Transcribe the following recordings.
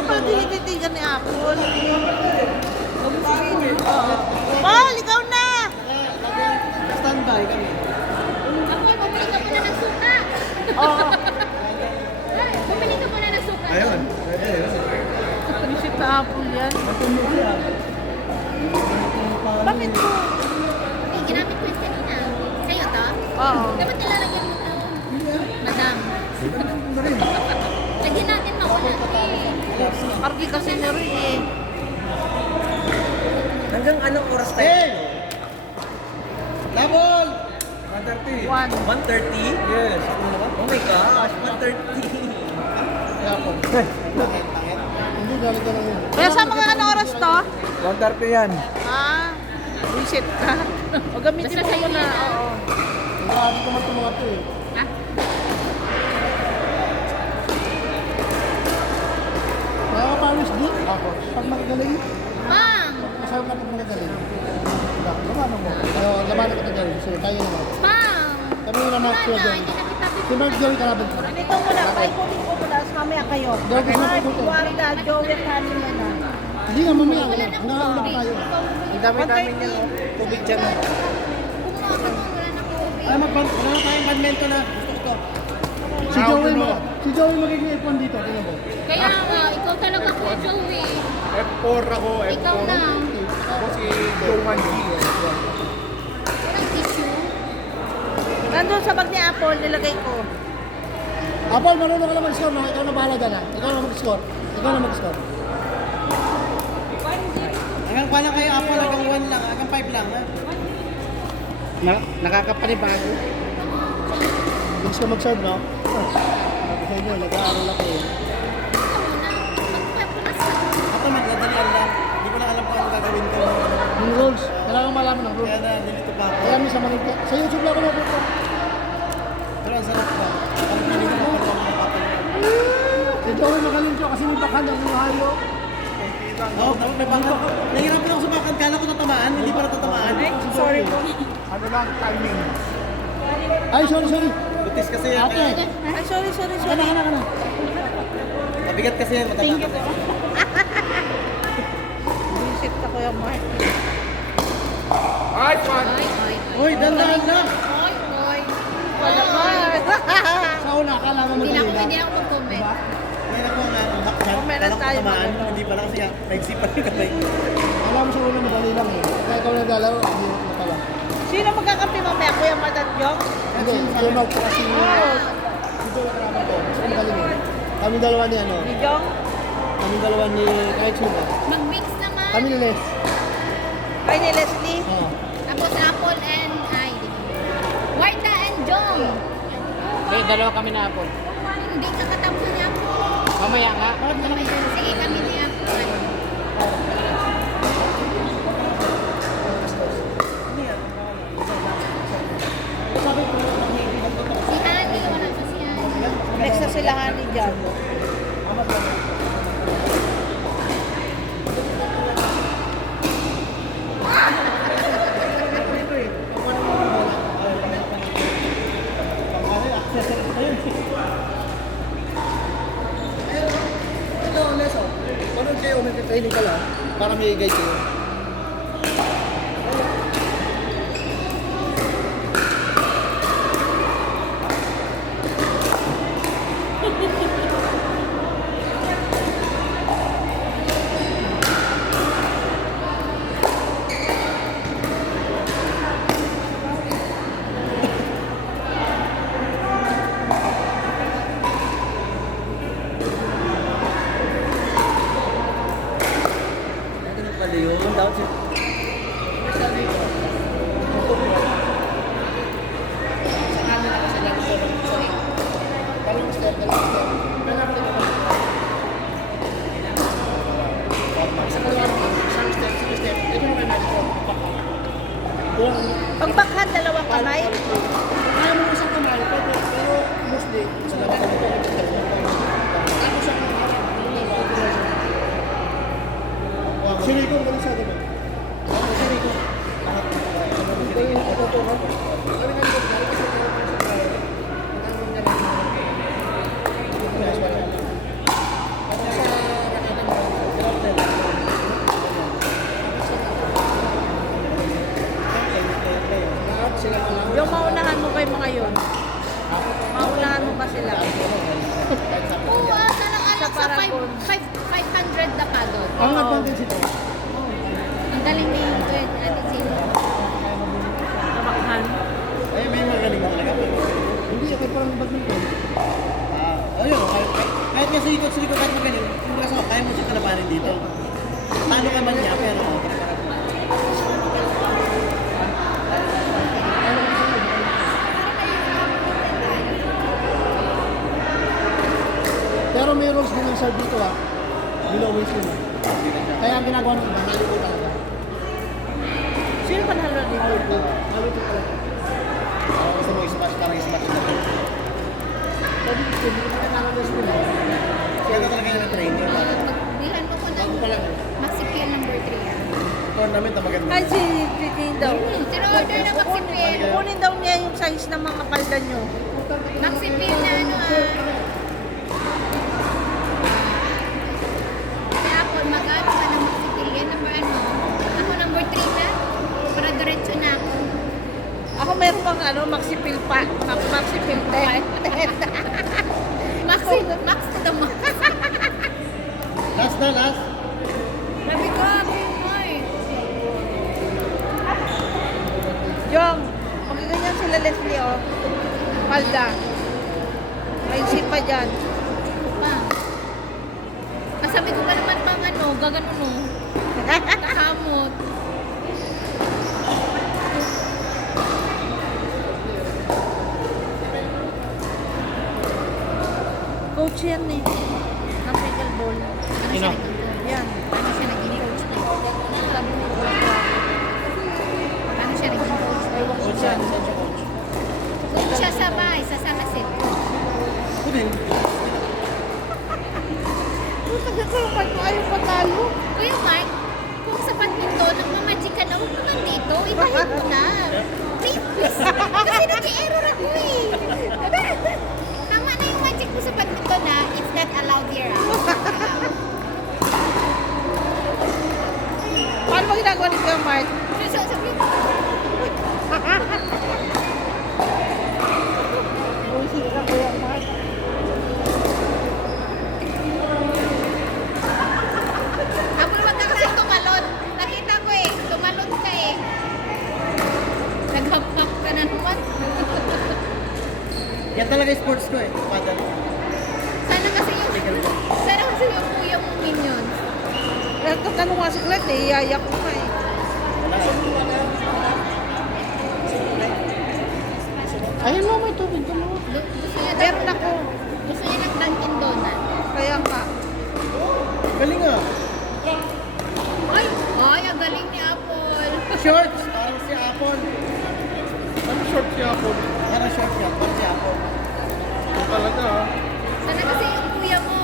Kaya pala tinititigan ni Apple. Paul, ikaw na! Standby kami. Ako, bumili ka muna ng suka. Oo. Bumili ka muna ng suka. Ayun. Pwede. Visit na Apple yan. Bakit po? Okay, ginamit ko yung kanina. Sa'yo to? Oo. Dapat nilalagyan mo to. Madam. Lagyan natin mauna. Kargi kasi na rin eh. Hanggang anong oras tayo? Hey! Labol! 130. 1:30? Yes. Oh my gosh, 1:30. Labol. Hindi, galit ka lang yun. Kaya sa mga ano oras to? 130 yan. Ah, visit ka. O gamitin Basta mo sa'yo muna. yan, ah. Oo. Hindi ko man mga to eh. Ah, Nakakapanis din. Ako. Pag magagaling, Pang! masarap na pag magagaling. Laman mo. Laman ko ito gawin. So, kaya naman. Pang! Kami yung naman Wala siya na, gawin. hindi na kita Si Mark Joey kalaban ko. Ganito muna, paikutin ko muna, tapos mamaya kayo. Dahil gusto Mark, ko ito. Wanda, Joey, kanin yan na. Hindi nga mamaya. Wala na Hanggang ako tubig. tayo. Ang dami-dami niya, oh. Tubig dyan, oh. Kumuha ka doon, wala na tubig. Wala na tayong badminton na. Gusto ko to. Si Joey magiging F1 dito. Tingnan mo. Kaya nga, ikaw talaga po, Joey. F4 ako, F4. Ikaw na. Ako si Joe Manji. Walang tissue. Nandun sa bag ni Apple, nilagay ko. Apple, marunong ka lang mag-score. No? Ikaw na bahala dyan. Ha? Ikaw na mag-score. Ikaw na mag-score. Hanggang pa lang kayo, Apple, hanggang 1 lang, hanggang 5 lang, ha? Nakakapanibago. Bilis ka mag-serve, no? Sa inyo, nag-aaral ako eh. Ako man, nadalian lang. Hindi ko na alam kung ano gagawin ko. Yung rules, kailangan malaman ng rules. Kaya na, nilito pa ako. Kaya mo sa Manila. Sa YouTube lang ako nabuto. Pero ang sarap ba? Ang piling ko pa lang mga papel. Si Joey magaling siya kasi may bakan ng Ohio. Oo, may bangka. Nahirapan ako sa bakan. Kala ko tatamaan, hindi pa natatamaan. Sorry po. Ano lang, timing. Ay, sorry. Butis kasi yan. Ate, Ay, sorry. kana. Mabigat kasi yan. Mataba. Thank you po. Visit ka, Kuya Mark. Ay, fun! Uy, dandahan lang. Oy, oy. Kuya Mark. Sa una, akala mo Hindi na madali ako, hindi lang. ako mag-comment. Ngayon ako nga, baksan. Oh, meron Kala ko tayo tatamaan. mga Hindi pala kasi maigsi pa rin kamay. Alam mo sa una madali lang eh. Kaya ikaw naglalaro, ang hirap na pala. Sino magkakampi mamaya, Kuya Mark at Jong? Hindi, yung Mark kasi si Joey kalaban ko. Mas magaling eh. Kami dalawa ni ano, Ni Jong? kami dalawa ni kahit sino. Mag-mix naman. Kami ni Les. Kay ni Leslie? Oo. Tapos Apple and, ay, Warta and Jong. Okay, dalawa kami na Apple. Hindi ka katampo niya po. Mamaya nga. Sige, kami ni Apple. Si Hani, wala siya si Hani. Next na sila ni Jong. Ito, Les, oh. Panood kayo, may training ka lang para may guide kayo. Ano pala yun? Dapat siya. Dalawang step. Isa ka lang, isang step. Ito mo kay Magic ko. Pag backhand, dalawang kamay. Kaya mo isang kamay, pwede, pero mostly, sa labas ka nito. Tapos sa si Rico, ganun sa gabi. Si Rico. Ito yung natutunan. Kami nga dito, galing kasi ito yung sa bahay. Ang tanong niya lang. Yes, wala. Tapos sa 500 na pagod. Ang advantage ito. Ang galing ni Ate Zino. Namakhan. Ay, may magaling talaga. Hindi, okay parang badminton. Ayun, kahit nga sa ikot kahit magaling, kung kasi kaya mo siya kalabanin dito. Talo ka man niya, pero Pero may rules din ng serve dito ha. Below waistline. Kaya ang ginagawa nito, mahalo ko talaga. Sino panalo dito? Mahalo ito talaga. gusto mo i-smash, parang i-smash na. Sabi ko, hindi ko na waistline. Kaya talaga yung training. Bilhan mo ko ng Bago pa lang. Maxipil number 3 yan. Tournament na maganda. Ay, si King daw. Pero order na Maxipil. Kunin daw niya yung size ng mga palda nyo. Maxipil na ano Kaya ako, mag-ano ka ng Maxipil yan. Number ano? Ako number 3 na. Para diretso na ako. Ako meron pang ano, maxipil pa. Maxipil 10. Max to the max. Last na, last. Sabi ko, boy. Jong, magaganyan sila Leslie, oh. Palda. May isip pa dyan. Pa. Masabi ko pa naman pang ano, gagano no. Nakahamot. Coach yan eh. Ng pickleball. Ano siya naging coach? Yan. Paano siya naging coach na? Sabi mo, Paano siya naging coach na? coach yan. Coach siya sa bahay, sa Samasit. Kunin. Tagal ko yung part mo, ayaw patalo. Kuya Mark, kung sa badminton, nagmamagic ka na, huwag naman dito, ibahin mo na. Please, please. Kasi nag-error ako eh. Tama na yung magic mo sa badminton na, it's not allowed here. Paano mo ginagawa ni Kuya Mark? So, sabi ko, Bullshit ka, Kuya Mark. ako naman ka kasi tumalon. Nakita ko eh, tumalon ka eh. Nag-hop-hop ka na naman. Yan talaga yung sports ko eh. Paddle. Sana kasi yung kuya mong minion. Tanong nga si Glenn eh, iyayak ko ka eh. Ayun mo, may tubig ka mo. Gusto niya Meron ako. Gusto niya ng Dunkin Donut. Kaya ka. Galing ah. Ay, ang galing ni Apple. Shorts. Parang si Apple. Ano short siya ako? Parang short yan. Parang si Apple. Ito talaga ha. Sana kasi yung kuya mo.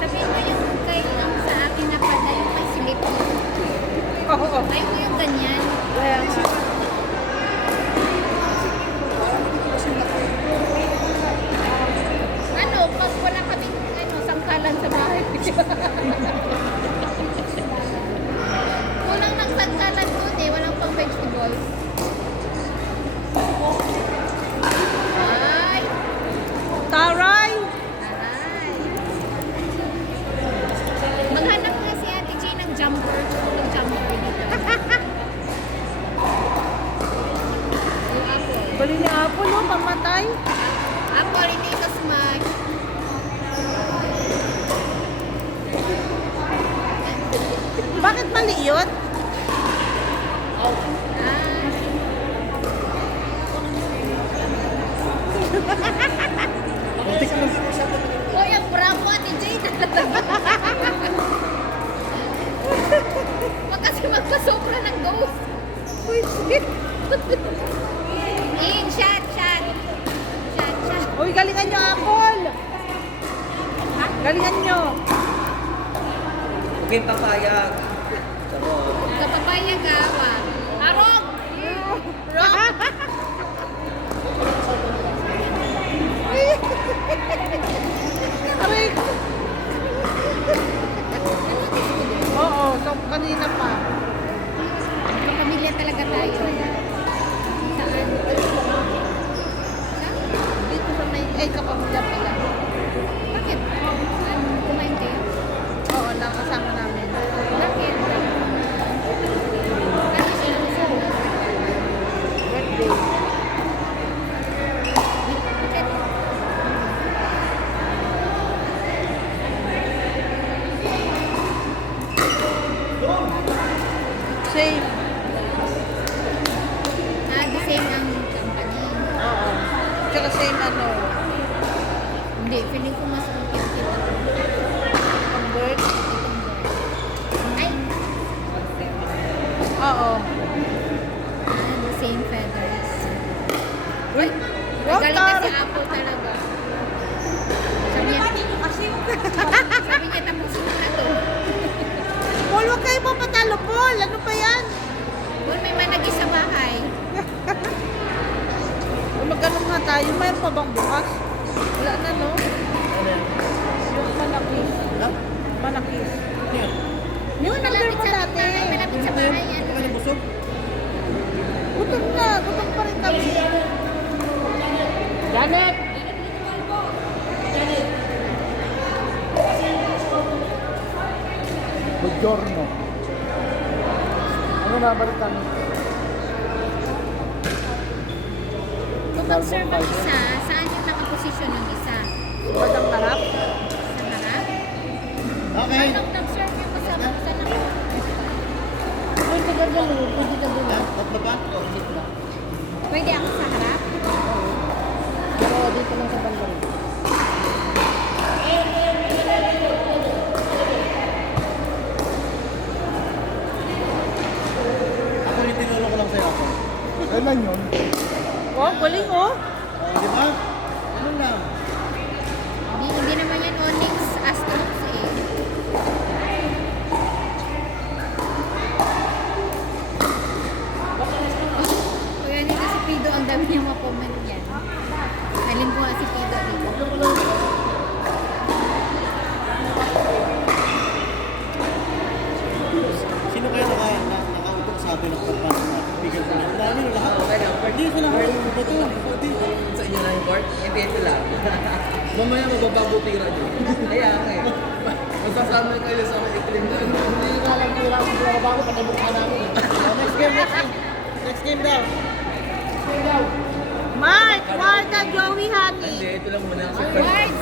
Sabihin mo yung kay ang sa akin na pala yung may slip. Oo. Ayaw mo yung ganyan. Kaya nga. Ano, pag wala kaming sangkalan sa bahay. Walang nagsangkalan doon eh, walang pang vegetables. Ay! Taray! Aray! Maghanap nga si Ate Jane ng jumper. Ng jumper dito. Yung apple. Bali ni Apple, no? Pamatay. Apple, hindi ito smash. Bakit mali yun? Hoy, ang bravo Ate Jane. Wag kasi magpasobra ng ghost. Uy, shit. In, shot. Uy, galingan nyo, Apple. Galingan nyo. Okay, papayag. Kapapaya gawa. Arog! Rock! Aray. mas cute ito. Ang bird. Ay, Oo. the same feathers. Uy, Magaling na si Walter! Apple talaga. Sabi niya, sabi niya, tapusin mo na to. Paul, huwag kayo mapatalo, Paul. Ano pa yan? Well, may managi sa bahay. Magano nga tayo. Mayroon pa bang bukas? Wala na, no? Ano yan? Yung manakis. Ha? Manakis. Ano yan? Yung number Malapit mo sa dati. bahay, malapit sa bahay. Ano? Ano yung busog? Gutom na. Gutom pa rin kami. Janet! Buongiorno. Ano na balikan? Kung mag-serve ang isa, saan yung nakaposisyon yung isa? Badang harap. Sa harap? Okay. Anong nag-serve yung kasama sa harap? Pwede ka galo. Pwede ka galo. Ha? Tatlo ba? Pwede ako sa harap? Pero dito lang sa banda. Ako yung tinuro ko lang sa'yo ako. Kailan yun? Oh, galing oh. Di ba? Ano lang? Hindi naman yan Onyx Astros eh. Kuya nito si Pido, ang dami niyang ma-comment yan. Alin ko nga si Pido dito. Sino kaya nakautok sa atin ng pagpapalala na bigyan ko na? Dami na lahat. Hindi ko lang. Ito. Sa inyo na yung board? Hindi, ito lang. Mamaya magbababutira nyo. Kaya nga eh. Masasama kayo sa mga iklim na. Hindi nga lang tira ako sa bago pati mukha namin. Next game, next game. Next game daw. Mark! Mark and Joey, honey. Hindi, ito lang muna. Words,